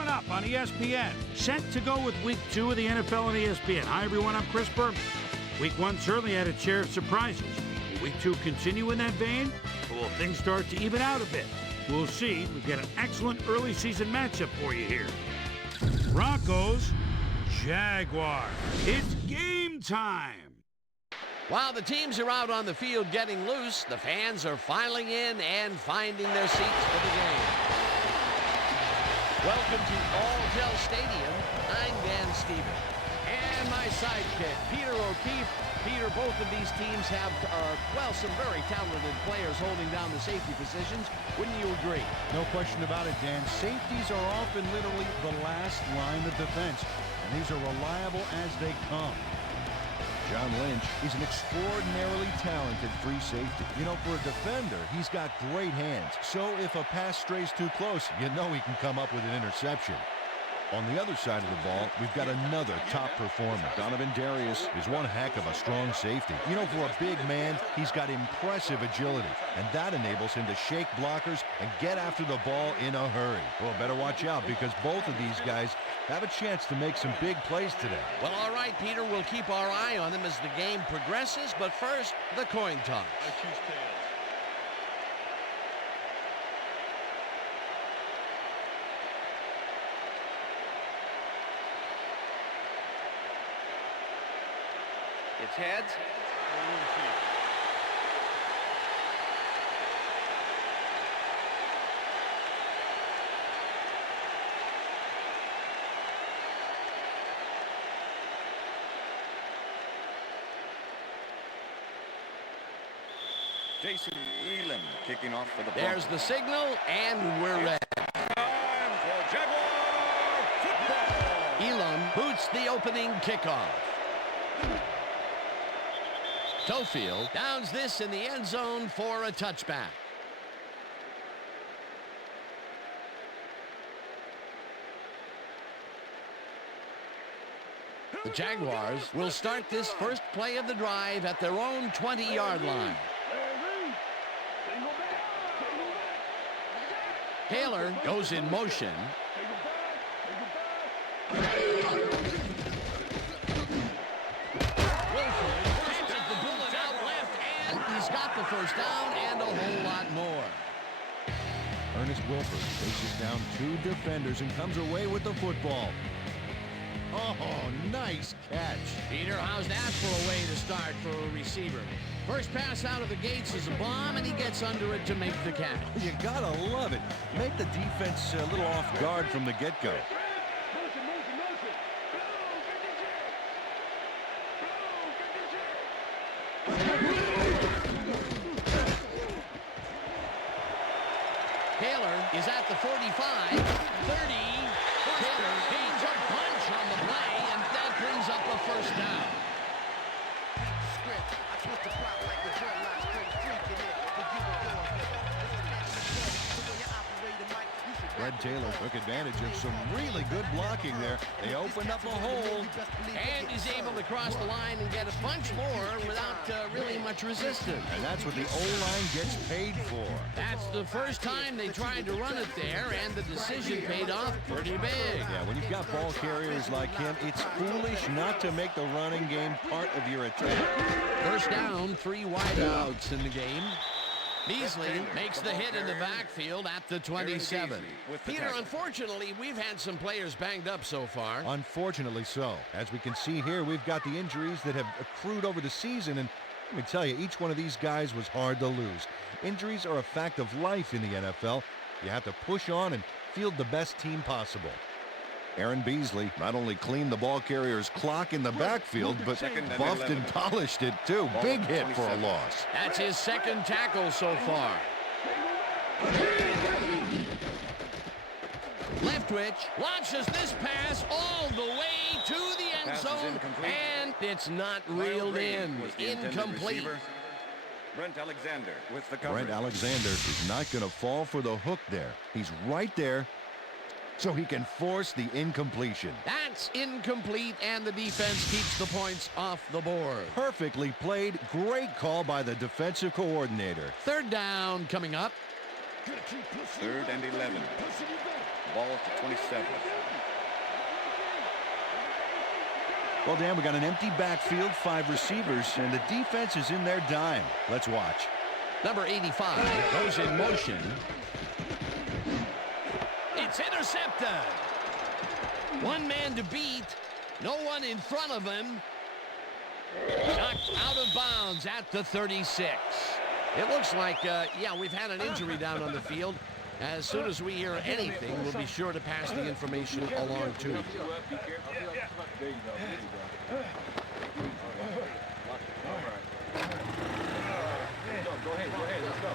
Coming up on ESPN, set to go with Week 2 of the NFL on ESPN. Hi, everyone. I'm Chris Berman. Week 1 certainly had its share of surprises. Will Week 2 continue in that vein, or will things start to even out a bit? We'll see. We've got an excellent early season matchup for you here. Broncos, Jaguars. It's game time. While the teams are out on the field getting loose, the fans are filing in and finding their seats for the game. Welcome to All-Gel Stadium. I'm Dan Stevens. And my sidekick, Peter O'Keefe. Peter, both of these teams have, some very talented players holding down the safety positions. Wouldn't you agree? No question about it, Dan. Safeties are often literally the last line of defense, and these are reliable as they come. John Lynch is an extraordinarily talented free safety. You know, for a defender, he's got great hands. So if a pass strays too close, you know he can come up with an interception. On the other side of the ball, we've got another top performer. Donovan Darius is one heck of a strong safety. You know, for a big man, he's got impressive agility, and that enables him to shake blockers and get after the ball in a hurry. Well, better watch out, because both of these guys have a chance to make some big plays today. Well, all right, Peter, we'll keep our eye on them as the game progresses, but first, the coin toss. I choose tails. It's heads. Jason Elam kicking off for the There's the signal, and we're ready. Time for Jaguar football. Elam boots the opening kickoff. Tofield downs this in the end zone for a touchback. The Jaguars will start this first play of the drive at their own 20-yard line. Taylor goes in motion. Got the first down and a whole lot more. Ernest Wilford faces down two defenders and comes away with the football. Oh, nice catch. Peter, how's that for a way to start for a receiver? First pass out of the gates is a bomb, and he gets under it to make the catch. You gotta love it. Make the defense a little off guard from the get-go. Taylor is at the 45, 30. Taylor gains a bunch on the play, and that brings up a first down. Fred Taylor took advantage of some really good blocking there. They opened up a hole. And he's able to cross the line and get a bunch more without really much resistance. And that's what the O-line gets paid for. That's the first time they tried to run it there, and the decision paid off pretty big. Yeah, when you've got ball carriers like him, it's foolish not to make the running game part of your attack. First down, 3 wideouts in the game. Beasley makes the hit in the backfield at the 27. Peter, unfortunately, we've had some players banged up so far. Unfortunately so. As we can see here, we've got the injuries that have accrued over the season, and let me tell you, each one of these guys was hard to lose. Injuries are a fact of life in the NFL. You have to push on and field the best team possible. Aaron Beasley not only cleaned the ball carrier's clock in the backfield, but buffed and polished it too. Big hit for a loss. That's his second tackle so far. Leftwich launches this pass all the way to the end zone, and it's not reeled in. Incomplete. Brent Alexander with the coverage. Brent Alexander is not going to fall for the hook there. He's right there, so he can force the incompletion. That's incomplete, and the defense keeps the points off the board. Perfectly played. Great call by the defensive coordinator. Third down coming up. 3rd and 11. Ball at the 27. Well, Dan, we got an empty backfield, 5 receivers, and the defense is in their dime. Let's watch. Number 85 goes in motion. It's intercepted. One man to beat. No one in front of him. Knocked out of bounds at the 36. It looks like, yeah, we've had an injury down on the field. As soon as we hear anything, we'll be sure to pass the information along to you. Go ahead, let's go.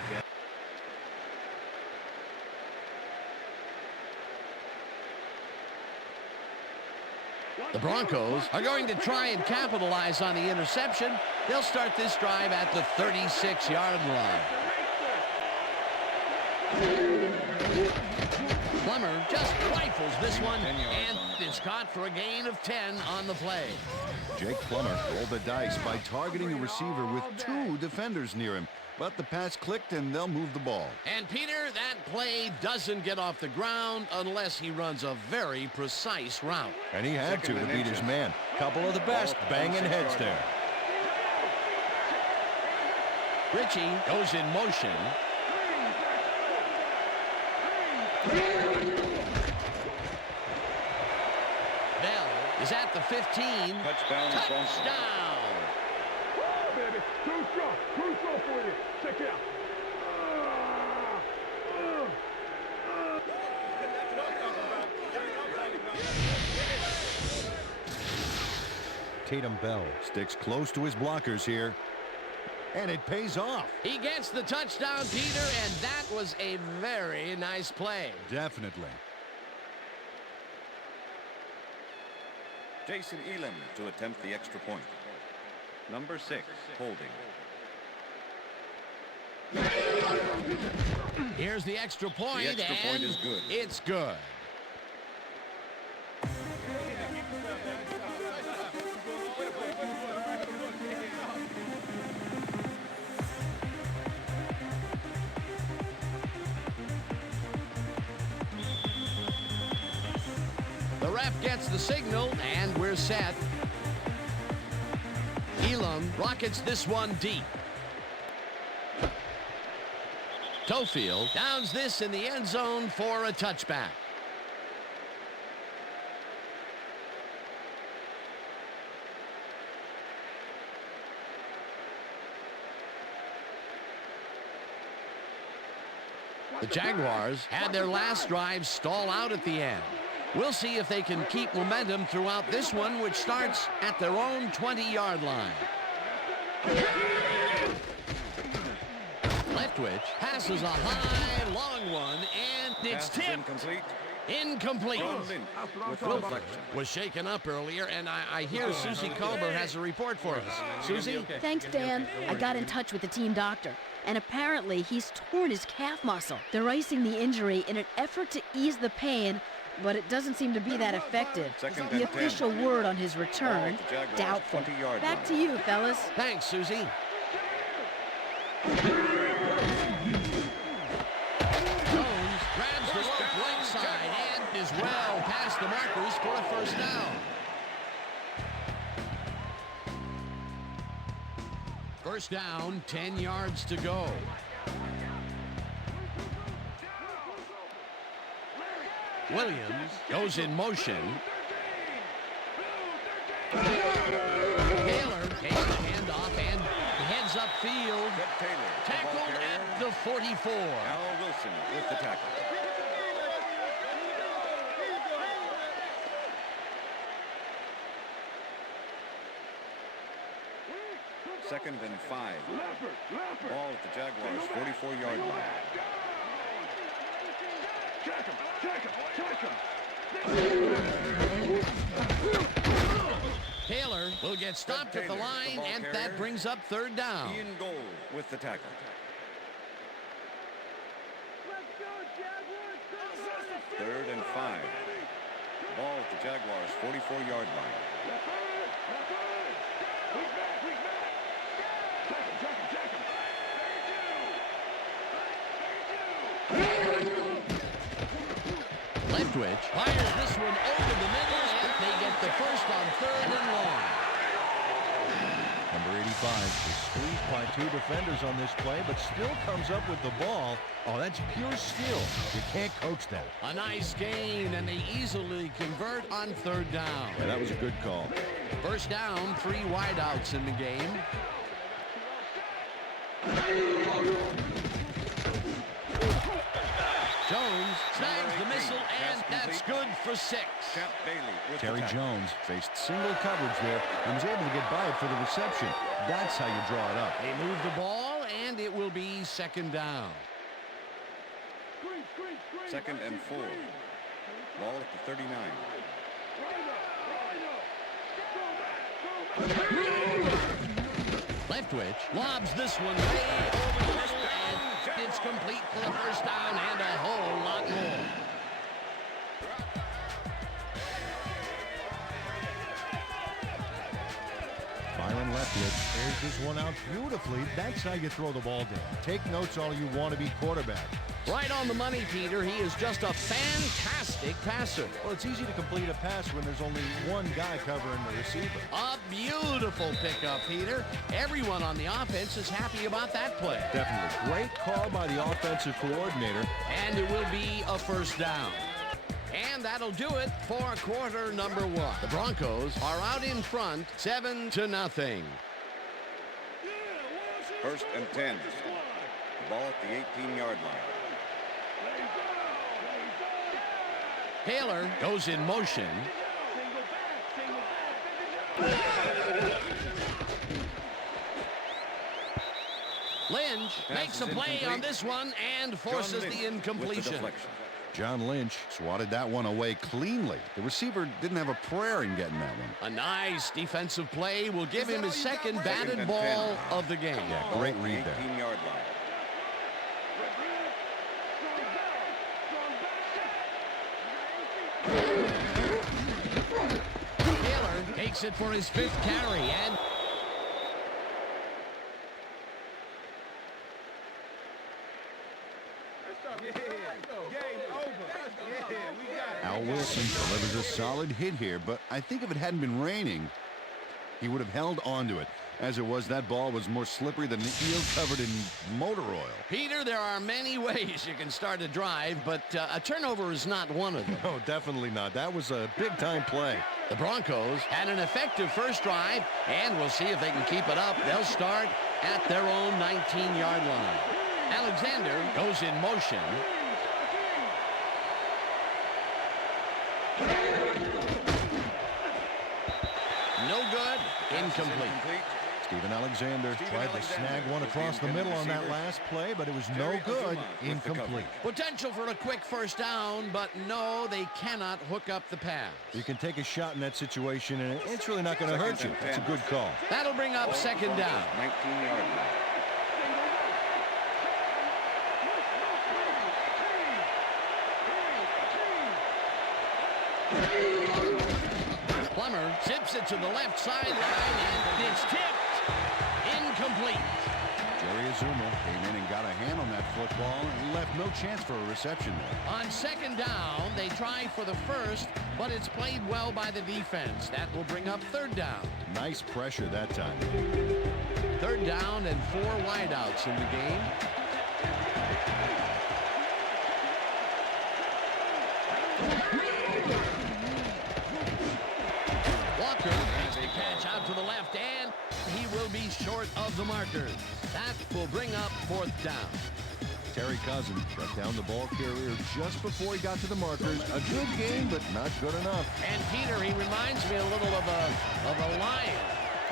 The Broncos are going to try and capitalize on the interception. They'll start this drive at the 36-yard line. Plummer just rifles this one, and it's caught for a gain of 10 on the play. Jake Plummer rolled the dice by targeting a receiver with 2 defenders near him. But the pass clicked, and they'll move the ball. And, Peter, that play doesn't get off the ground unless he runs a very precise route. And he had to beat his man. Couple of the best banging heads there. Ritchie goes in motion. Bell is at the 15. Touchdown, Broncos. Touchdown. Baby, too strong for you. Check it out. Tatum Bell sticks close to his blockers here. And it pays off. He gets the touchdown, Peter, and that was a very nice play. Definitely. Jason Elam to attempt the extra point. Number 6, holding. Here's the extra point, The extra point and is good. It's good. The ref gets the signal, and we're set. Elam rockets this one deep. Tofield downs this in the end zone for a touchback. The Jaguars had their last drive stall out at the end. We'll see if they can keep momentum throughout this one, which starts at their own 20-yard line. Leftwich passes a high, long one, and it's Pass is tipped. incomplete. Incomplete. John Lynch with the Wilford deflection. was shaken up earlier, and I hear Susie Culber has a report for us. Susie? Thanks, Dan. I got in touch with the team doctor, and apparently he's torn his calf muscle. They're icing the injury in an effort to ease the pain, but it doesn't seem to be that effective. Second The and 10. official word on his return, Ball at the Jaguars' doubtful. 20-yard Back line. to you, fellas. Thanks, Susie. Jones grabs the rope right side and is well past the markers for a first down. First down, 10 yards to go. Williams goes in motion. Taylor takes the handoff and heads upfield. Fred Taylor, the ball Tackled carrier. at the 44. Al Wilson with the tackle. Second and 5. Ball at the Jaguars' 44-yard line. Taylor will get stopped at the Taylor, the line, ball and carrier. that brings up third down. Ian Gold with the tackle. Third and 5. Ball at the Jaguars' 44-yard line. Leftwich fires this one over the middle, and they get the first on 3rd and long. Number 85 is squeezed by 2 defenders on this play, but still comes up with the ball. Oh, that's pure skill. You can't coach that. A nice gain, and they easily convert on 3rd down. Yeah, that was a good call. First down, 3 wideouts in the game. Jones snags the missile, and that's good for 6. Champ Bailey with Terry the tackle. Jones faced single coverage there and was able to get by it for the reception. That's how you draw it up. They move the ball, and it will be 2nd down. 2nd and 4. Ball at the 39. Leftwich lobs this one way over the middle, and it's complete for the first down and a whole lot more. Byron Leftwich airs this one out beautifully. That's how you throw the ball down. Take notes all you want to be quarterback. Right on the money, Peter. He is just a fantastic passer. Well, it's easy to complete a pass when there's only one guy covering the receiver. A beautiful pickup, Peter. Everyone on the offense is happy about that play. Definitely. Great call by the offensive coordinator. And it will be a first down. And that'll do it for quarter number 1. The Broncos are out in front, 7-0. 1st and 10. Ball at the 18-yard line. Taylor goes in motion. Lynch makes a play on this one and forces the incompletion. John Lynch swatted that one away cleanly. The receiver didn't have a prayer in getting that one. A nice defensive play will give him his 2nd batted ball of the game. Yeah, great read there. 18-yard line. Taylor takes it for his 5th carry, and Al Wilson delivers a solid hit here, but I think if it hadn't been raining, he would have held onto it. As it was, that ball was more slippery than an eel covered in motor oil. Peter, there are many ways you can start a drive, but a turnover is not one of them. No, definitely not. That was a big-time play. The Broncos had an effective first drive, and we'll see if they can keep it up. They'll start at their own 19-yard line. Alexander goes in motion. No good. Incomplete. Stephen Alexander tried to snag one across the middle on that last play, but it was no good. Incomplete. Potential for a quick first down, but no, they cannot hook up the pass. You can take a shot in that situation, and it's really not going to hurt you. It's a good call. That'll bring up 2nd down. 19-yard line. Plummer zips it to the left sideline, and it's tipped. Incomplete. Jerry Azuma came in and got a hand on that football and left no chance for a reception there. On 2nd down, they try for the first, but it's played well by the defense. That will bring up 3rd down. Nice pressure that time. 3rd down and 4 wideouts in the game. Walker makes a catch out to the left, and he will be short of the markers. That will bring up 4th down. Terry Cousins shut down the ball carrier just before he got to the markers. A good game, but not good enough. And Peter, he reminds me a little of a lion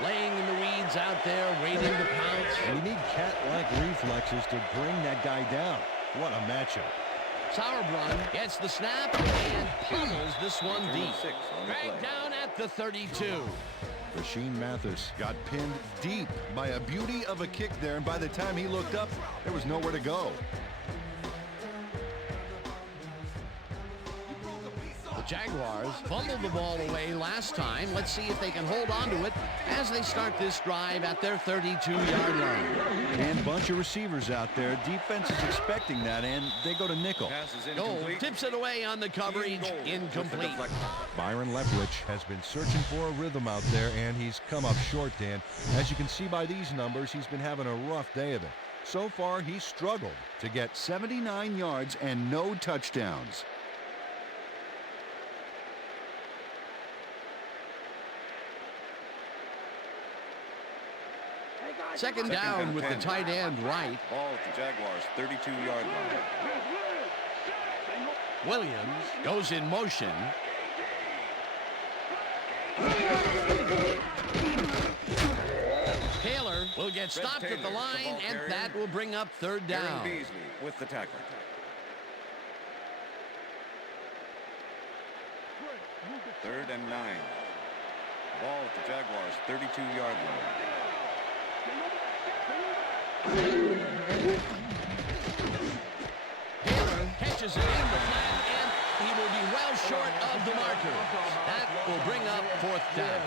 laying in the weeds out there, waiting to pounce. And you need cat-like reflexes to bring that guy down. What a matchup. Sauerbrunn gets the snap and pummels this one deep. Dragged down at the 32. Rasheem Mathis got pinned deep by a beauty of a kick there, and by the time he looked up, there was nowhere to go. The The Jaguars fumbled the ball away last time. Let's see if they can hold on to it as they start this drive at their 32-yard line. And bunch of receivers out there. Defense is expecting that, and they go to nickel. Pass is Goal incomplete. tips it away on the coverage. Incomplete. Byron Leftwich has been searching for a rhythm out there, and he's come up short, Dan. As you can see by these numbers, he's been having a rough day of it. So far, he's struggled to get 79 yards and no touchdowns. Second down with the tight end right. Ball at the Jaguars 32-yard line. Williams goes in motion. Taylor will get stopped at the line, and that will bring up third down. Aaron Beasley with the tackle. Third and 9. Ball at the Jaguars 32-yard line. Taylor catches it in the flat, and he will be well short of the marker. That will bring up fourth down.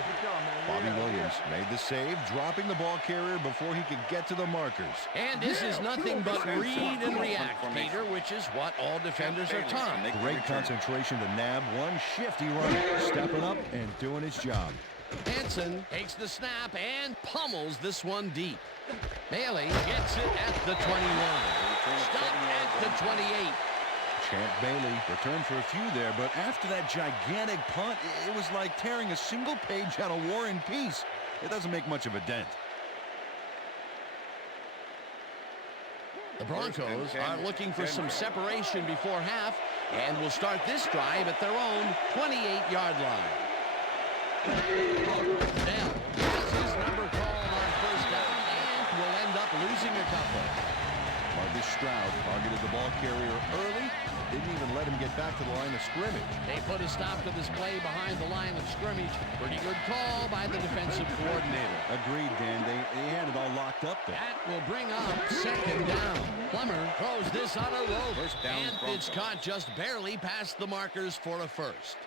Bobby Williams made the save, dropping the ball carrier before he could get to the markers. And this is nothing but read and react, Peter, which is what all defenders are taught. Great concentration to nab one shifty runner, stepping up and doing his job. Hanson takes the snap and pummels this one deep. Bailey gets it at the 21. Stopped at the 28. Champ Bailey returned for a few there, but after that gigantic punt, it was like tearing a single page out of War and Peace. It doesn't make much of a dent. The Broncos are looking for some separation before half and will start this drive at their own 28-yard line. Bell has his number called on first down and will end up losing a couple. Marcus Stroud targeted the ball carrier early. Didn't even let him get back to the line of scrimmage. They put a stop to this play behind the line of scrimmage. Pretty good call by the defensive coordinator. Agreed, Dan. They had it all locked up there. That will bring up second down. Plummer throws this on a rope. First down, and it's Broncos. caught just barely past the markers for a first.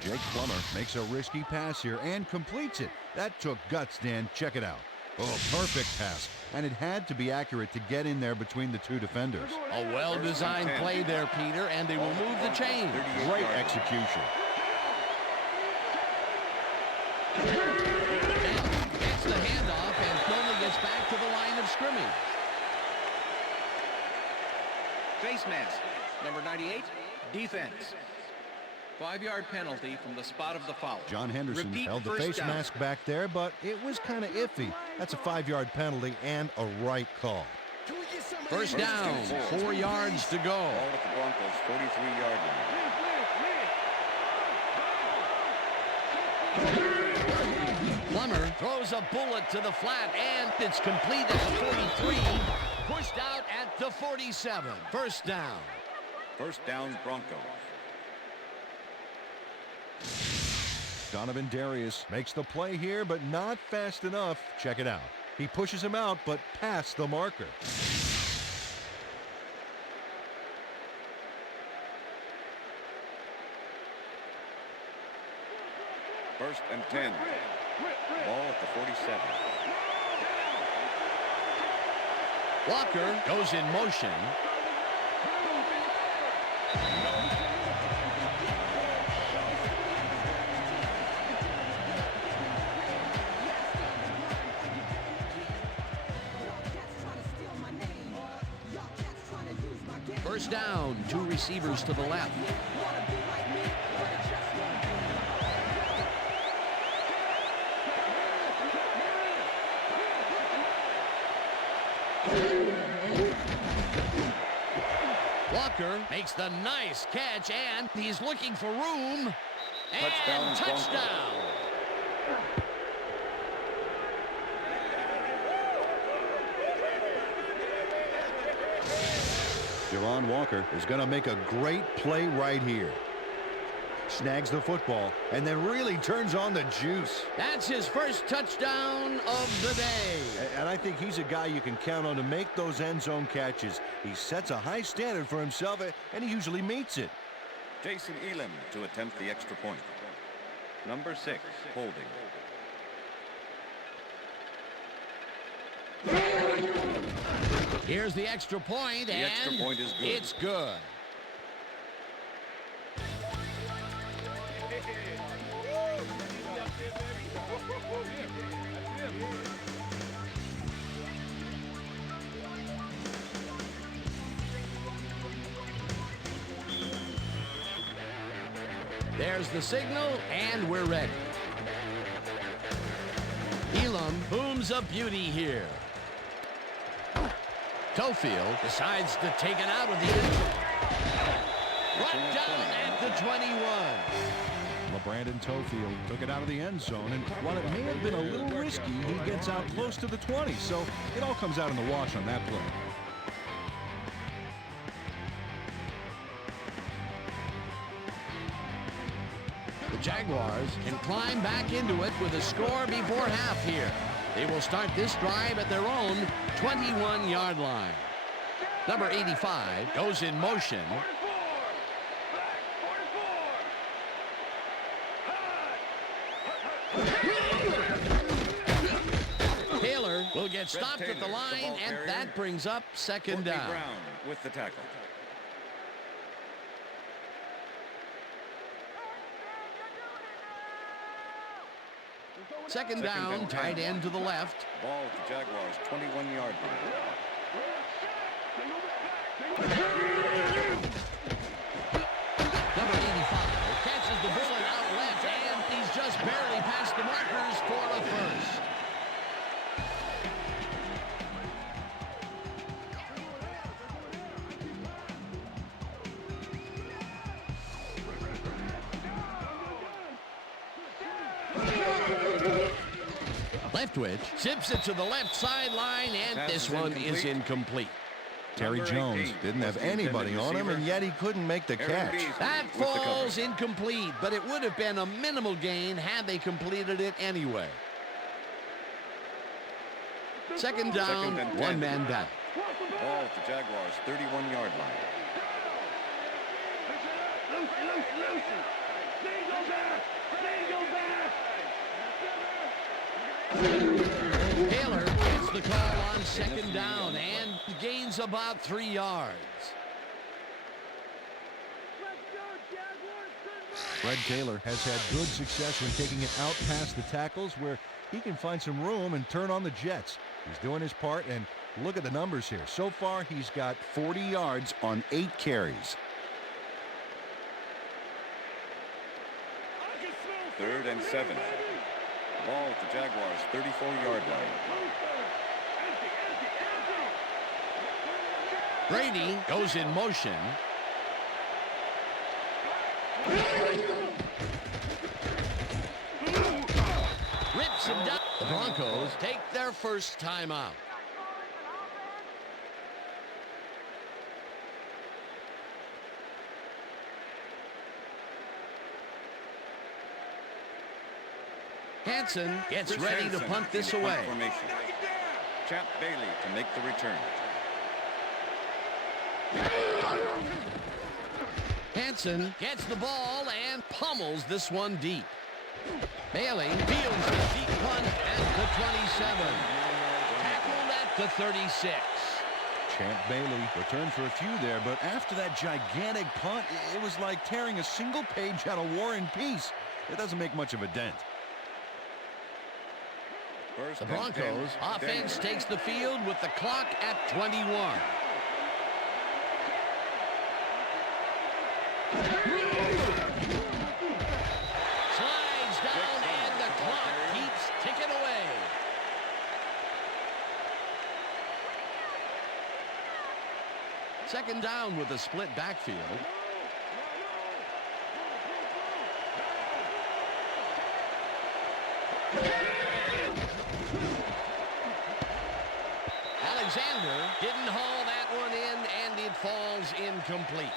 Jake Plummer makes a risky pass here and completes it. That took guts, Dan. Check it out. Oh, perfect pass. And it had to be accurate to get in there between the two defenders. A well-designed play there, Peter, and they will move the chain. Great execution. Gets the handoff and slowly gets back to the line of scrimmage. Face mask, number 98, defense. 5-yard penalty from the spot of the foul. John Henderson Repeat held the first face down. mask back there, but it was kind of iffy. That's a 5-yard penalty and a right call. First down, 4 yards to go. Ball at the Broncos 43-yard line. Plummer throws a bullet to the flat, and it's complete at the 43. Pushed out at the 47. First down. First down, Broncos. Donovan Darius makes the play here, but not fast enough. Check it out. He pushes him out, but past the marker. First and 10. Ball at the 47. Walker goes in motion. First down, 2 receivers to the left. Walker makes the nice catch, and he's looking for room. And touchdown. Javon Walker is going to make a great play right here. Snags the football and then really turns on the juice. That's his first touchdown of the day. And I think he's a guy you can count on to make those end zone catches. He sets a high standard for himself, and he usually meets it. Jason Elam to attempt the extra point. Number 6, holding. Here's the extra point, The and extra point is good. It's good. There's the signal, and we're ready. Elam booms a beauty here. Tofield decides to take it out of the end zone. Right down at the 21. Brandon Tofield took it out of the end zone, and while it may have been a little risky, he gets out close to the 20, so it all comes out in the wash on that play. The Jaguars can climb back into it with a score before half here. They will start this drive at their own 21-yard line. Number 85 goes in motion. Taylor will get stopped at the line, and that brings up second down. Brown with the tackle. Second down, tight end to the left. Ball at the Jaguars' 21-yard line. Number 85 catches the bullet out left, and he's just barely past the markers for a first. Leftwich zips it to the left sideline, and this one is incomplete. Terry Jones didn't have anybody on him, and yet he couldn't make the catch. That falls incomplete, but it would have been a minimal gain had they completed it anyway. Second down, one man down. Ball at the Jaguars' 31-yard line. Taylor gets the call on second down and gains about 3 yards. Fred Taylor has had good success when taking it out past the tackles, where he can find some room and turn on the Jets. He's doing his part, and look at the numbers here. So far, he's got 40 yards on 8 carries. 3rd and 7. Ball at the Jaguars' 34-yard line. Brady goes in motion. Rips him down. The Broncos take their first timeout. Hansen gets ready to punt this away. Champ Bailey to make the return. Hansen gets the ball and pummels this one deep. Bailey fields the deep punt at the 27. Tackled at the 36. Champ Bailey returned for a few there, but after that gigantic punt, it was like tearing a single page out of War and Peace. It doesn't make much of a dent. The Broncos offense takes the field with the clock at 21. Slides down, and the clock keeps ticking away. Second down with a split backfield. Alexander didn't haul that one in, and it falls incomplete.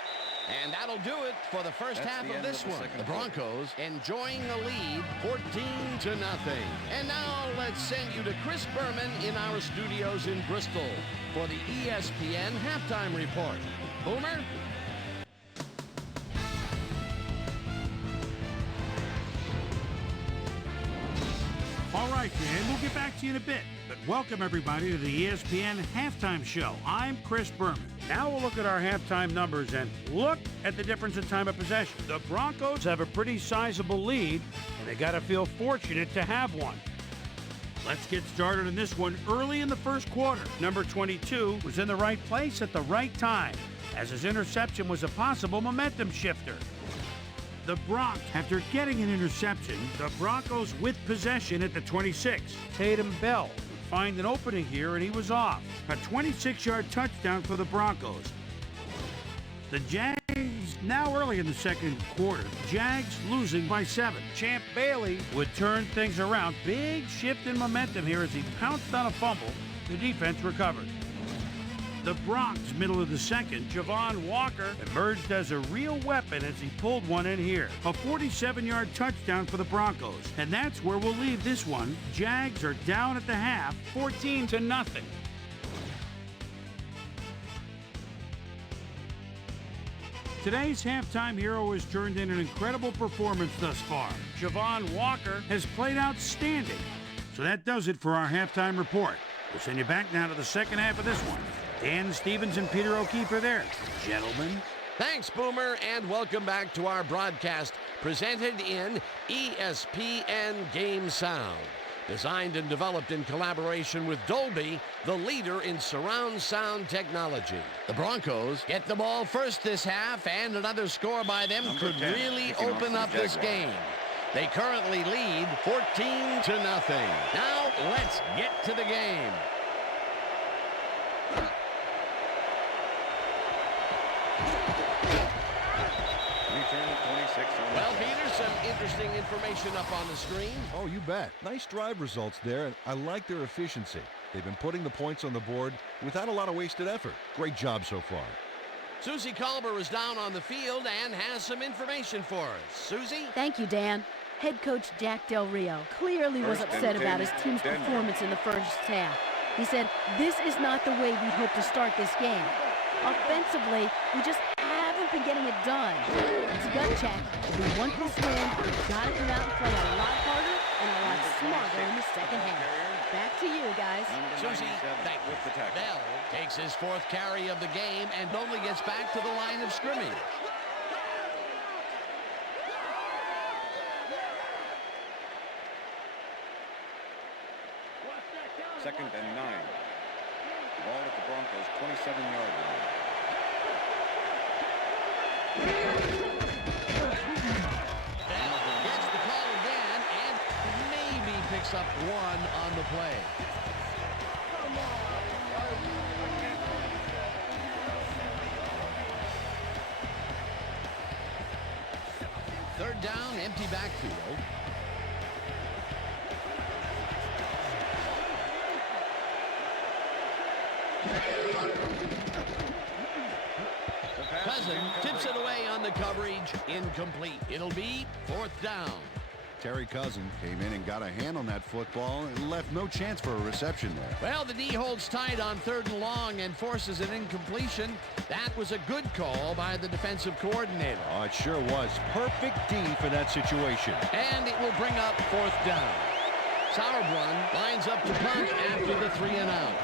And that'll do it for the first half of this one. The Broncos enjoying a lead, 14-0. And now let's send you to Chris Berman in our studios in Bristol for the ESPN halftime report. Boomer? All right, Dan, we'll get back to you in a bit. But welcome, everybody, to the ESPN Halftime Show. I'm Chris Berman. Now we'll look at our halftime numbers and look at the difference in time of possession. The Broncos have a pretty sizable lead, and they got to feel fortunate to have one. Let's get started on this one early in the first quarter. Number 22 was in the right place at the right time, as his interception was a possible momentum shifter. The Broncos, after getting an interception, the Broncos with possession at the 26. Tatum Bell would find an opening here, and he was off. A 26-yard touchdown for the Broncos. The Jags, now early in the second quarter, Jags losing by 7. Champ Bailey would turn things around. Big shift in momentum here as he pounced on a fumble. The defense recovered. The Broncos, middle of the second, Javon Walker emerged as a real weapon as he pulled one in here. A 47-yard touchdown for the Broncos. And that's where we'll leave this one. Jags are down at the half, 14-0. Today's halftime hero has turned in an incredible performance thus far. Javon Walker has played outstanding. So that does it for our halftime report. We'll send you back now to the second half of this one. Dan Stevens and Peter O'Keefe are there. Gentlemen. Thanks, Boomer, and welcome back to our broadcast presented in ESPN Game Sound. Designed and developed in collaboration with Dolby, the leader in surround sound technology. The Broncos get the ball first this half, and another score by them could really open up this game. They currently lead 14-0. Now, let's get to the game. Well, Peter, some interesting information up on the screen. Oh, you bet. Nice drive results there, and I like their efficiency. They've been putting the points on the board without a lot of wasted effort. Great job so far. Susie Colber is down on the field and has some information for us. Susie? Thank you, Dan. Head coach Jack Del Rio clearly was upset about his team's performance in the first half. He said, "This is not the way we'd hoped to start this game. Offensively, we just haven't been getting it done. It's a gut check. If we want this win, we've got to come out and play a lot harder and a lot smarter in the second half." Back to you, guys. Susie, thank you. Bell takes his 4th carry of the game and only gets back to the line of scrimmage. Second and 9. Ball at the Broncos' 27-yard line. Bell gets the call again and maybe picks up 1 on the play. Third down, empty backfield. Cousin tips it away on the coverage. Incomplete. It'll be 4th down. Terry Cousin came in and got a hand on that football and left no chance for a reception there. Well, the D holds tight on 3rd and long and forces an incompletion. That was a good call by the defensive coordinator. Oh, it sure was. Perfect D for that situation. And it will bring up 4th down. Sauerbrunn lines up to punt after the 3 and out.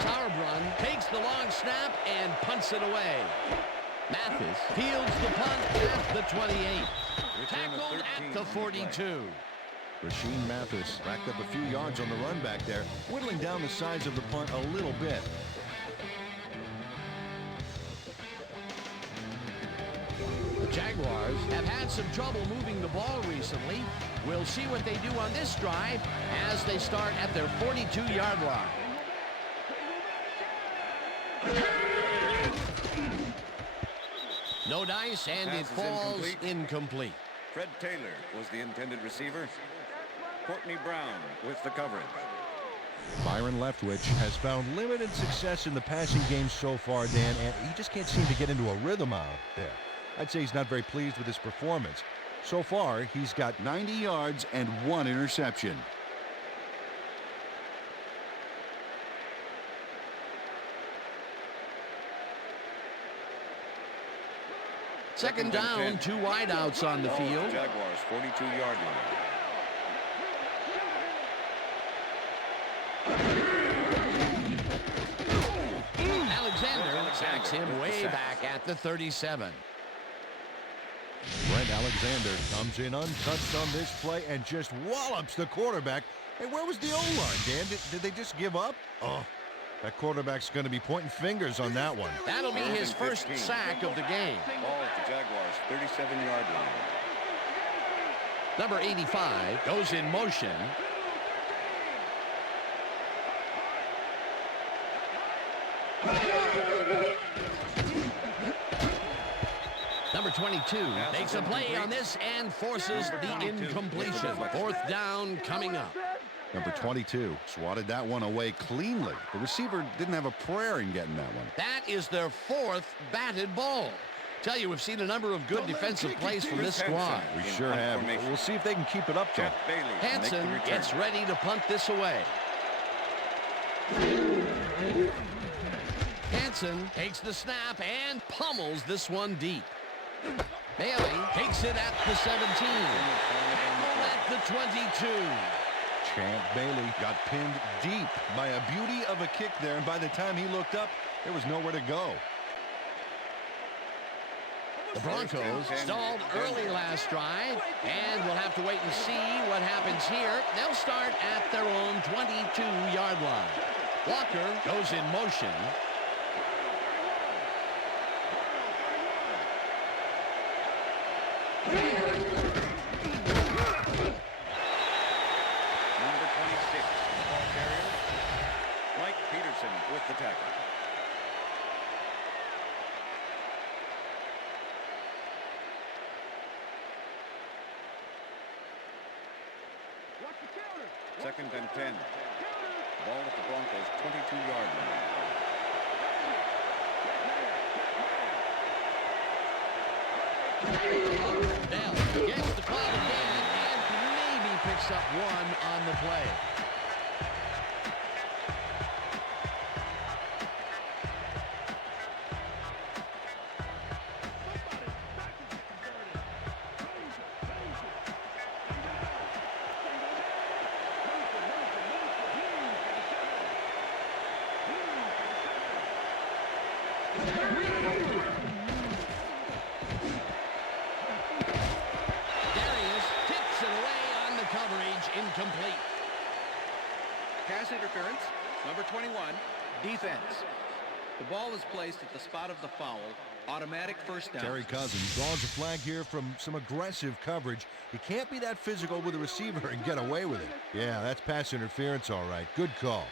Sauerbrunn takes the long snap and punts it away. Mathis fields the punt at the 28. Tackled at the 42. Rashean Mathis racked up a few yards on the run back there, whittling down the size of the punt a little bit. The Jaguars have had some trouble moving the ball recently. We'll see what they do on this drive as they start at their 42-yard line. No dice, and it falls incomplete. Fred Taylor was the intended receiver. Courtney Brown with the coverage. Byron Leftwich has found limited success in the passing game so far, Dan, and he just can't seem to get into a rhythm out there. I'd say he's not very pleased with his performance. So far, he's got 90 yards and 1 interception. Second down, 2 wideouts on the field. Jaguars 42-yard line. Alexander sacks him way back at the 37. Brent Alexander comes in untouched on this play and just wallops the quarterback. Hey, where was the O-line, Dan? Did they just give up? Oh, that quarterback's going to be pointing fingers on that one. That'll be his first sack of the game. Ball at the Jaguars' 37-yard line. Number 85 goes in motion. Number 22 makes a play on this and forces the incompletion. Fourth down coming up. Number 22 swatted that one away cleanly. The receiver didn't have a prayer in getting that one. That is their fourth batted ball. Tell you, we've seen a number of good defensive plays from this squad. We sure have. We'll see if they can keep it up, John. Hansen gets ready to punt this away. Hansen takes the snap and pummels this one deep. Bailey takes it at the 17. At the 22. Champ Bailey got pinned deep by a beauty of a kick there, and by the time he looked up, there was nowhere to go. The Broncos stalled early last drive, and we'll have to wait and see what happens here. They'll start at their own 22-yard line. Walker goes in motion. Number 26, ball carrier, Mike Peterson with the tackle. Second and 10. Ball at the Broncos' 22-yard line. Dell gets the call again and maybe picks up one on the play. Incomplete. Pass interference, number 21, defense. The ball is placed at the spot of the foul. Automatic first down. Terry Cousins draws a flag here from some aggressive coverage. He can't be that physical with a receiver and get away with it. Yeah, that's pass interference, all right. Good call.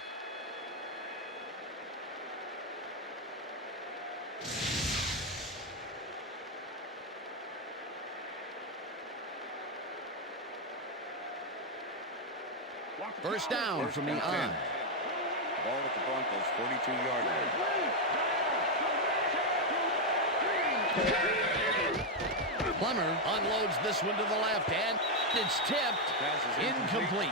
First down from the on. Ball at the Broncos' 42-yard line. Plummer unloads this one to the left, and it's tipped. Incomplete.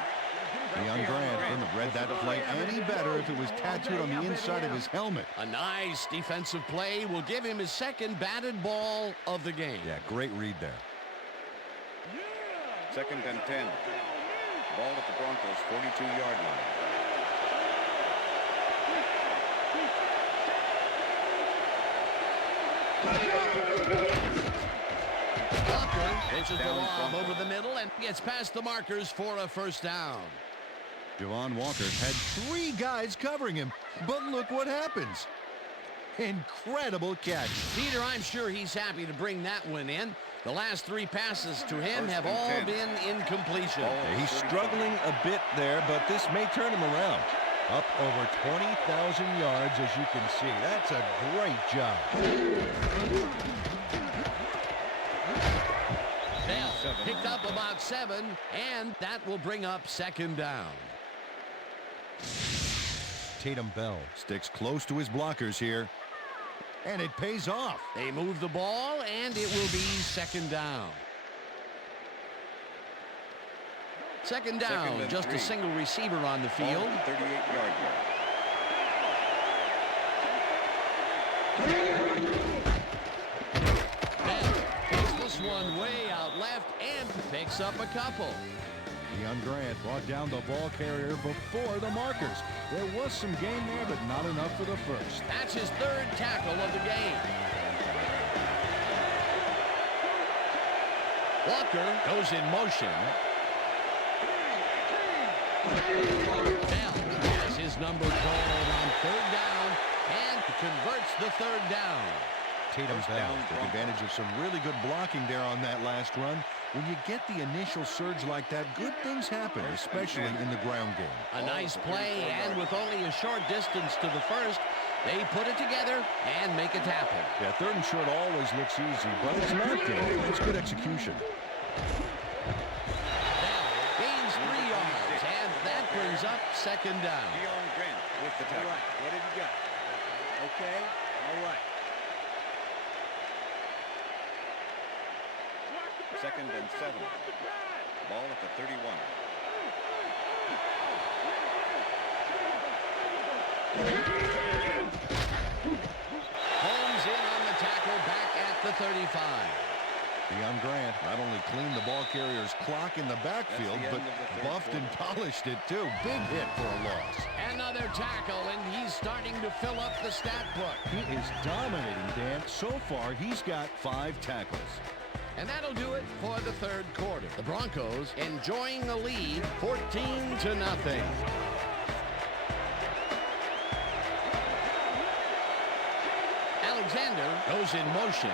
The young Grant couldn't have read that play any better if it was tattooed on the inside of his helmet. A nice defensive play will give him his second batted ball of the game. Yeah, great read there. Second and 10. Ball at the Broncos' 42-yard line. Walker pitches the lob over the middle and gets past the markers for a first down. Javon Walker had 3 guys covering him, but look what happens. Incredible catch. Peter, I'm sure he's happy to bring that one in. The last 3 passes to him have all been incompletion. He's struggling a bit there, but this may turn him around. Up over 20,000 yards, as you can see. That's a great job. Bell picked up about 7, and that will bring up second down. Tatum Bell sticks close to his blockers here, and it pays off. They move the ball, and it will be second down. Second down, just a single receiver on the field. 38-yard Bell takes this one way out left and picks up a couple. Deion Grant brought down the ball carrier before the markers. There was some gain there, but not enough for the first. That's his third tackle of the game. Walker goes in motion. Bell has his number called on third down and converts the third down. Tatum's down. Took advantage of some really good blocking there on that last run. When you get the initial surge like that, good things happen, especially in the ground game. A nice play, and with only a short distance to the first, they put it together and make it happen. Yeah, third and short always looks easy, but it's not good. It's good execution. Gains 3 yards, and that brings up second down. Deion Grant with the tackle. All right, what have you got? Okay, all right. Second and 7. Ball at the 31. Holmes in on the tackle, back at the 35. Deion Grant not only cleaned the ball carrier's clock in the backfield, but buffed and polished it too. Big hit for a loss. Another tackle, and he's starting to fill up the stat book. He is dominating, Dan. So far, he's got 5 tackles. And that'll do it for the third quarter. The Broncos enjoying the lead, 14-0. Alexander goes in motion.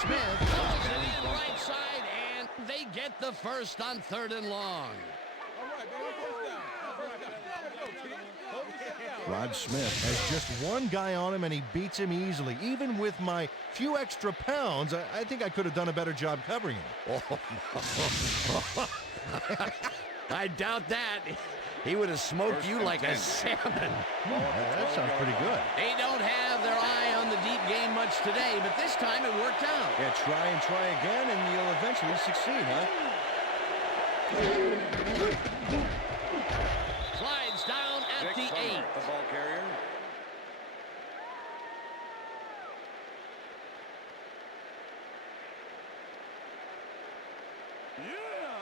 Smith goes it in right side, and they get the first on 3rd and long. Rod Smith has just one guy on him, and he beats him easily. Even with my few extra pounds, I think I could have done a better job covering him. I doubt that. He would have smoked you like a salmon. That sounds pretty good. They don't have their eye on the deep game much today, but this time it worked out. Yeah, try and try again, and you'll eventually succeed, huh? Slides down at the 8. The ball carrier.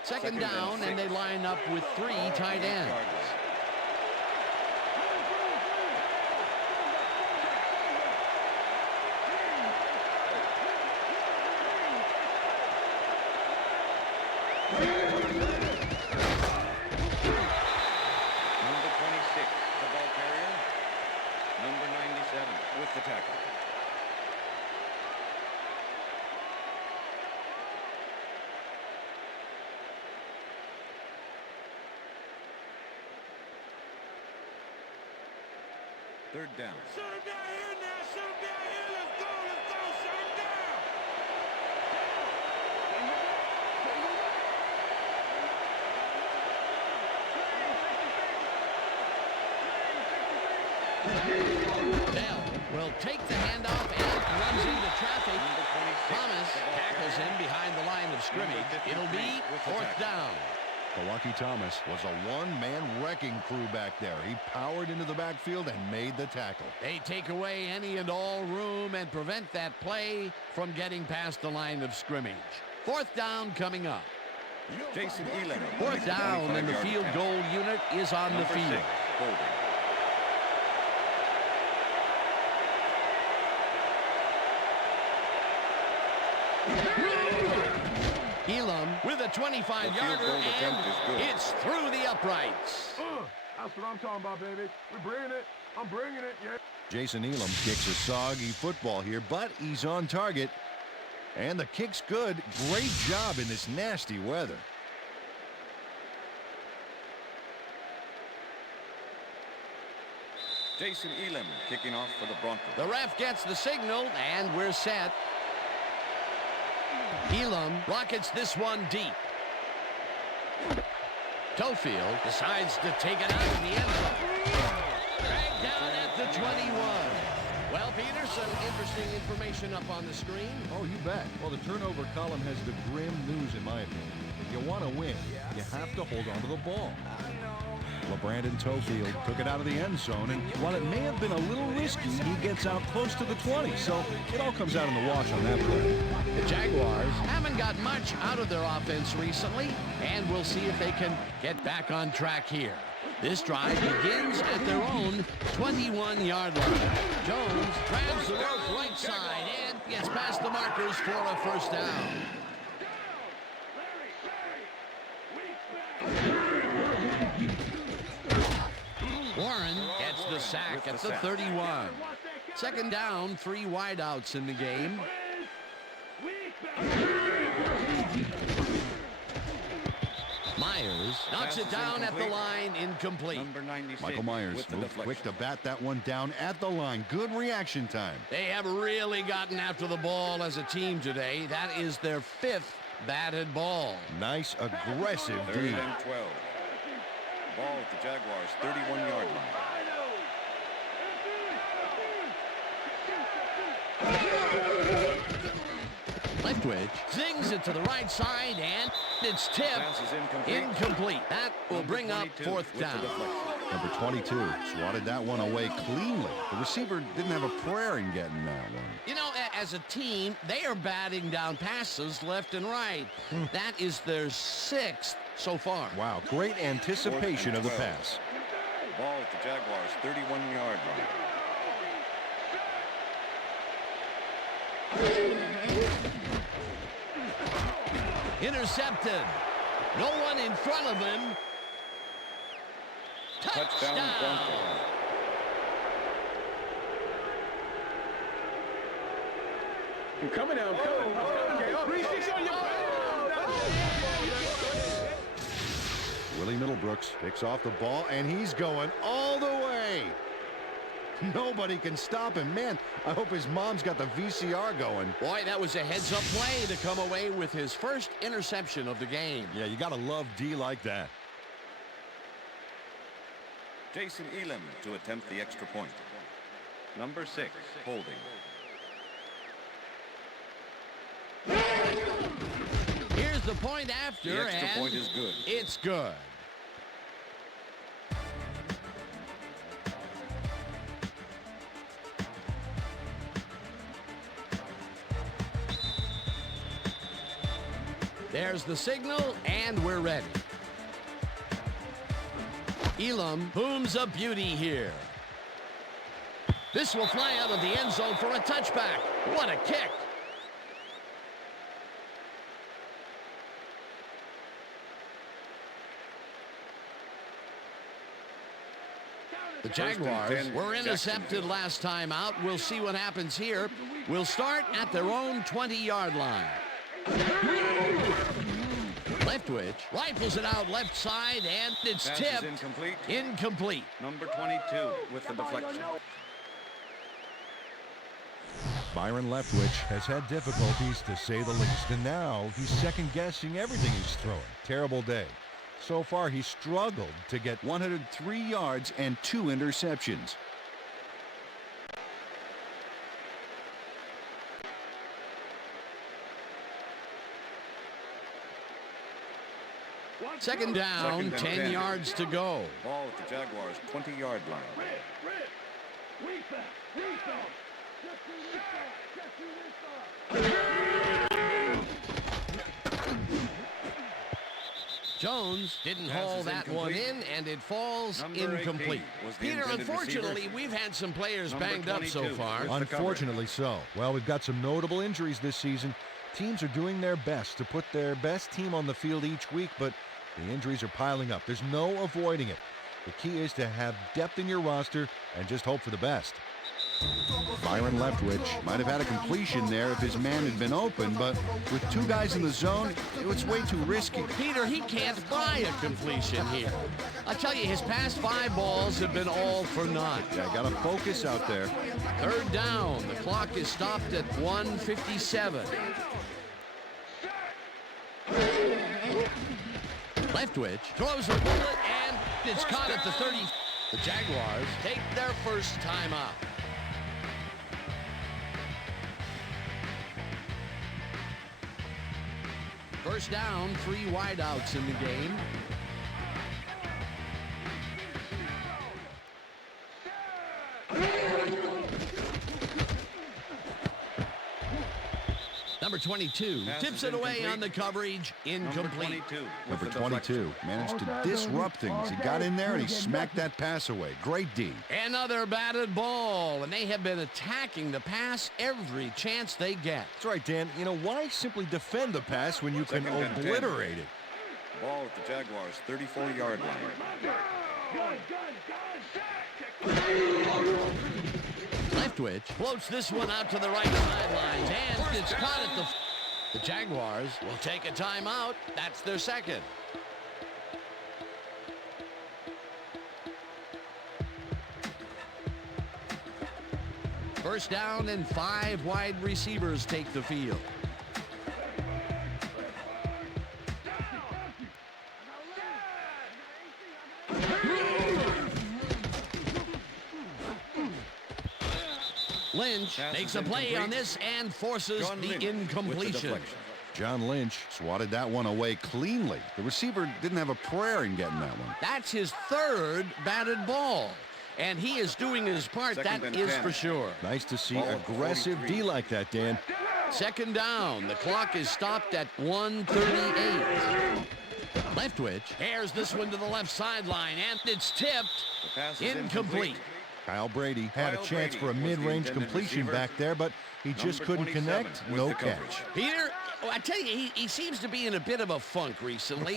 Second down, and they line up with 3 tight ends. Number 26, the ball carrier. Number 97 with the tackle. Third down. Shut him down here now. Shut him down here. Let's go. Let's go. Shut him down. Bell will take the handoff and runs into traffic. Thomas tackles him behind the line of scrimmage. It'll be 4th down. Milwaukee Thomas was a one-man wrecking crew back there. He powered into the backfield and made the tackle. They take away any and all room and prevent that play from getting past the line of scrimmage. 4th down coming up. Jason Elam. 4th down, and the field goal unit is on the field. 6, holding. Elam with a 25-yarder, and it's through the uprights. That's what I'm talking about, baby. We're bringing it. I'm bringing it, yeah. Jason Elam kicks a soggy football here, but he's on target. And the kick's good. Great job in this nasty weather. Jason Elam kicking off for the Broncos. The ref gets the signal, and we're set. Elam rockets this one deep. Tofield decides to take it out of the end zone. Dragged down at the 21. Well, Peter, some interesting information up on the screen. Oh, you bet. Well, the turnover column has the grim news, in my opinion. If you want to win, you have to hold on to the ball. Well, Brandon Tofield took it out of the end zone, and while it may have been a little risky, he gets out close to the 20, so it all comes out in the wash on that play. The Jaguars haven't got much out of their offense recently, and we'll see if they can get back on track here. This drive begins at their own 21-yard line. Jones grabs the rope right side and gets past the markers for a first down. Warren gets the sack at the 31. Second down, 3 wideouts in the game. Myers knocks it down at the line, incomplete. Number 96. Michael Myers moved quick to bat that one down at the line. Good reaction time. They have really gotten after the ball as a team today. That is their 5th batted ball. Nice, aggressive Third D. and 12. Ball at the Jaguars' 31-yard line. Leftwich zings it to the right side, and it's tipped. Pass is Incomplete. That will bring up 4th down. Number 22 swatted that one away cleanly. The receiver didn't have a prayer in getting that one. You know, as a team, they are batting down passes left and right. That is their 6th so far. Wow, great anticipation of the pass. Ball at the Jaguars' 31-yard line. Intercepted. No one in front of him. Touchdown Broncos. I'm coming now. I'm coming. Okay, 3-6 on your Willie Middlebrooks picks off the ball, and he's going all the way. Nobody can stop him. Man, I hope his mom's got the VCR going. Boy, that was a heads-up play to come away with his first interception of the game. Yeah, you got to love D like that. Jason Elam to attempt the extra point. Number 6, holding. Here's the point after, The extra and point is good. It's good. There's the signal, and we're ready. Elam booms a beauty here. This will fly out of the end zone for a touchback. What a kick. The Jaguars were intercepted last time out. We'll see what happens here. We'll start at their own 20-yard line. Leftwich rifles it out left side, and it's Pass tipped. is incomplete. Incomplete. Number 22 with the deflection. Byron Leftwich has had difficulties, to say the least, and now he's second-guessing everything he's throwing. Terrible day. So far, he's struggled to get 103 yards and 2 interceptions. Second down, 10 yards to go. Ball at the Jaguars' 20-yard line. Jones didn't Pass haul is that one in, and it falls Number incomplete. 18 was the Peter, intended unfortunately, receiver. we've had some players Number banged up so 22 far. with the Unfortunately so. Well, we've got some notable injuries this season. Teams are doing their best to put their best team on the field each week, but the injuries are piling up. There's no avoiding it. The key is to have depth in your roster and just hope for the best. Byron Leftwich might have had a completion there if his man had been open, but with 2 guys in the zone, it was way too risky. Peter, he can't buy a completion here. I tell you, his past 5 balls have been all for naught. Yeah, got to focus out there. Third down. The clock is stopped at 1:57. Leftwich throws a bullet, and it's caught at the 30. The Jaguars take their first time out. First down, 3 wideouts in the game. Number 22 tips it away on the coverage. Incomplete. Number 22 managed to disrupt things. He got in there and he smacked that pass away. Great D. Another batted ball, and they have been attacking the pass every chance they get. That's right, Dan. You know, why simply defend the pass when you can obliterate it? Ball at the Jaguars' 34-yard line. Leftwich floats this one out to the right sidelines, and it's caught at the Jaguars will take a timeout. That's their second. First down, and 5 wide receivers take the field. Lynch makes a play on this and forces the incompletion. John Lynch swatted that one away cleanly. The receiver didn't have a prayer in getting that one. That's his third batted ball, and he is doing his part. That is for sure. Nice to see aggressive D like that, Dan. Second down. The clock is stopped at 1:38. Leftwich airs this one to the left sideline, and it's tipped. Incomplete. Kyle Brady had a chance for a mid-range completion back there, but he just couldn't connect. No catch. Peter, I tell you, he seems to be in a bit of a funk recently.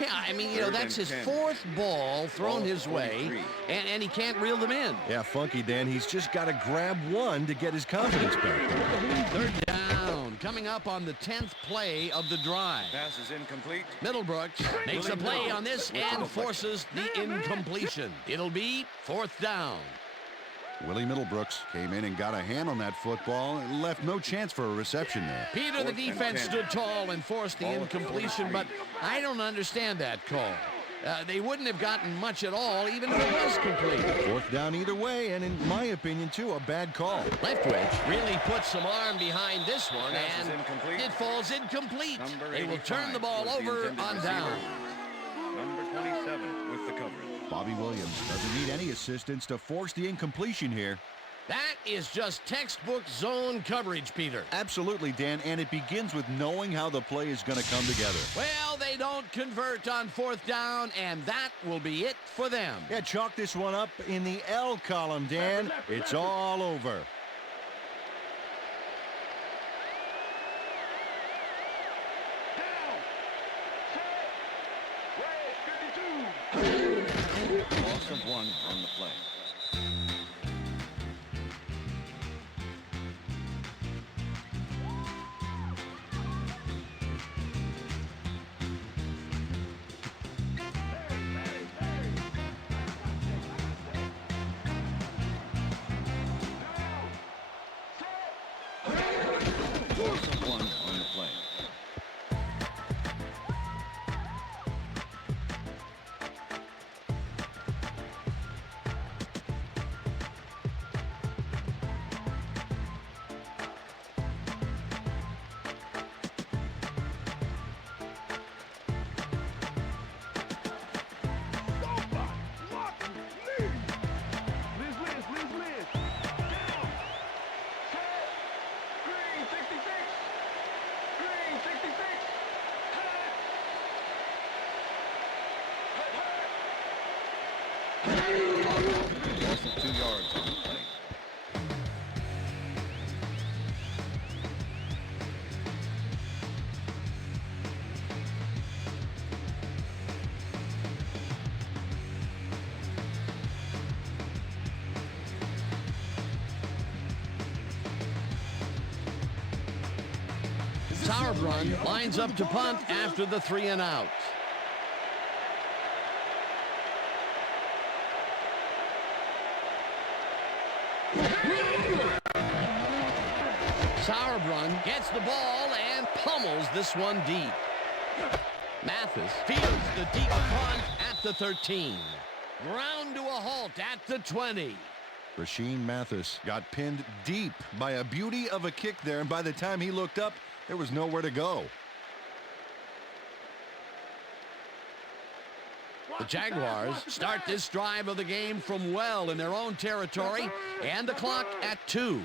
Yeah, I mean, you know, that's his 4th ball thrown his way, and he can't reel them in. Yeah, funky, Dan. He's just got to grab one to get his confidence back. Third down, coming up on the 10th play of the drive. Pass is incomplete. Middlebrooks makes a play on this and forces the incompletion. It'll be 4th down. Willie Middlebrooks came in and got a hand on that football and left no chance for a reception there. Peter, the defense stood tall and forced the incompletion, but I don't understand that call. They wouldn't have gotten much at all, even if it was complete. 4th down either way, and in my opinion, too, a bad call. Leftwich really put some arm behind this one, and it falls incomplete. They will turn the ball over on down. Number 27 with the coverage. Bobby Williams doesn't need any assistance to force the incompletion here. That is just textbook zone coverage, Peter. Absolutely, Dan, and it begins with knowing how the play is going to come together. Well, they don't convert on 4th down, and that will be it for them. Yeah, chalk this one up in the L column, Dan. It's all over. Loss of 1 on the play. Loss of 1 on the play. Loss of 2 yards on the play. Sauerbrunn lines up to punt after the 3 and out. Sauerbrunn gets the ball and pummels this one deep. Mathis fields the deep punt at the 13. Ground to a halt at the 20. Rashean Mathis got pinned deep by a beauty of a kick there, and by the time he looked up, there was nowhere to go. The Jaguars start this drive of the game from well in their own territory, and the clock at 2.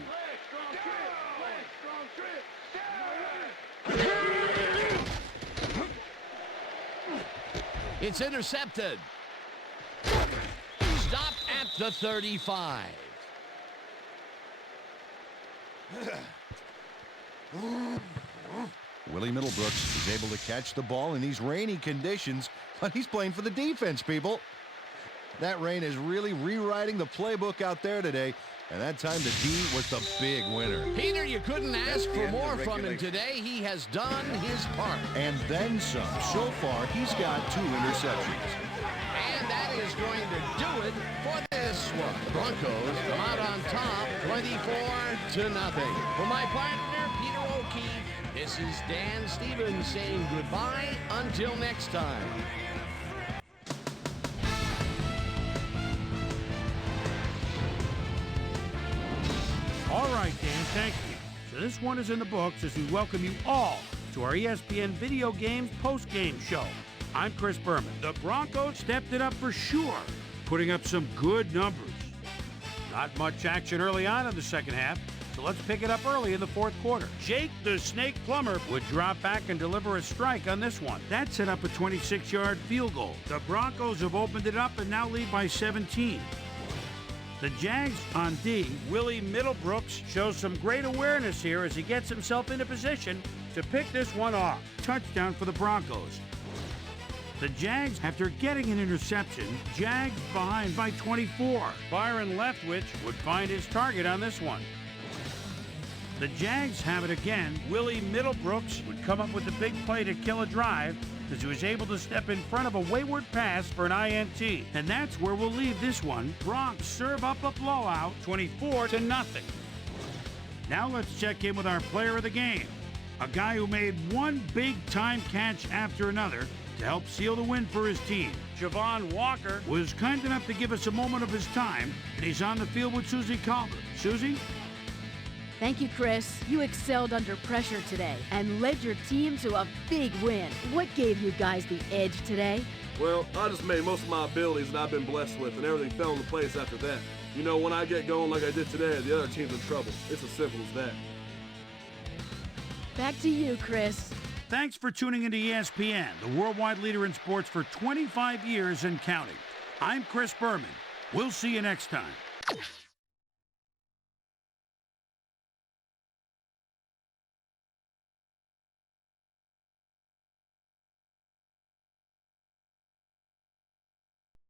It's intercepted. Stopped at the 35. Willie Middlebrooks is able to catch the ball in these rainy conditions, but he's playing for the defense, people. That rain is really rewriting the playbook out there today, and that time the D was the big winner. Peter, you couldn't ask for more from him today. He has done his part. And then some. So far, he's got 2 interceptions. And that is going to do it for this one. Broncos come out on top, 24-0. For my partner, Peter O'Keefe, this is Dan Stevens saying goodbye until next time. All right, Dan, thank you. So this one is in the books as we welcome you all to our ESPN Video Games post-game show. I'm Chris Berman. The Broncos stepped it up for sure, putting up some good numbers. Not much action early on in the second half, so let's pick it up early in the fourth quarter. Jake the Snake Plumber would drop back and deliver a strike on this one. That set up a 26-yard field goal. The Broncos have opened it up and now lead by 17. The Jags on D, Willie Middlebrooks shows some great awareness here as he gets himself into position to pick this one off. Touchdown for the Broncos. The Jags, after getting an interception, Jags behind by 24. Byron Leftwich would find his target on this one. The Jags have it again. Willie Middlebrooks would come up with the big play to kill a drive as he was able to step in front of a wayward pass for an INT. And that's where we'll leave this one. Broncs serve up a blowout, 24-0. Now let's check in with our player of the game, a guy who made one big-time catch after another to help seal the win for his team. Javon Walker was kind enough to give us a moment of his time, and he's on the field with Susie Calder. Susie? Thank you, Chris. You excelled under pressure today and led your team to a big win. What gave you guys the edge today? Well, I just made most of my abilities that I've been blessed with, and everything fell into place after that. You know, when I get going like I did today, the other team's in trouble. It's as simple as that. Back to you, Chris. Thanks for tuning into ESPN, the worldwide leader in sports for 25 years and counting. I'm Chris Berman. We'll see you next time.